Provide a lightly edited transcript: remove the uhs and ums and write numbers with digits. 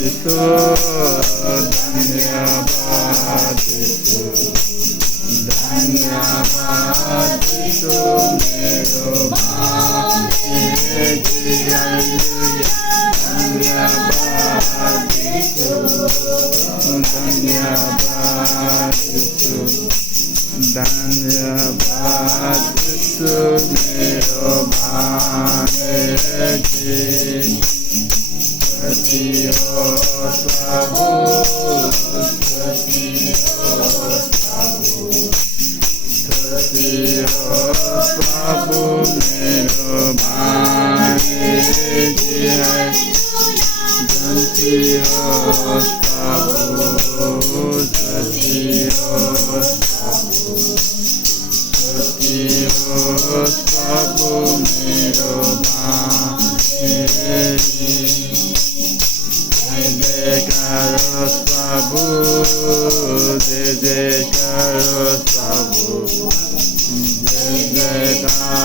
धन्यवाद यीशु धन्यवाद यीशु मेरो मालिक धन्यवाद यीशु धन्यवाद यीशु धन्यवाद यीशु मेरो मालिक स्तुति हो प्रभु स्तुति हो प्रभु मेरो मालिक स्तुति हो प्रभु स्तुति हो प्रभु मेरो मालिक जयकारो प्रभु जय जयकारो प्रभु जय जयकार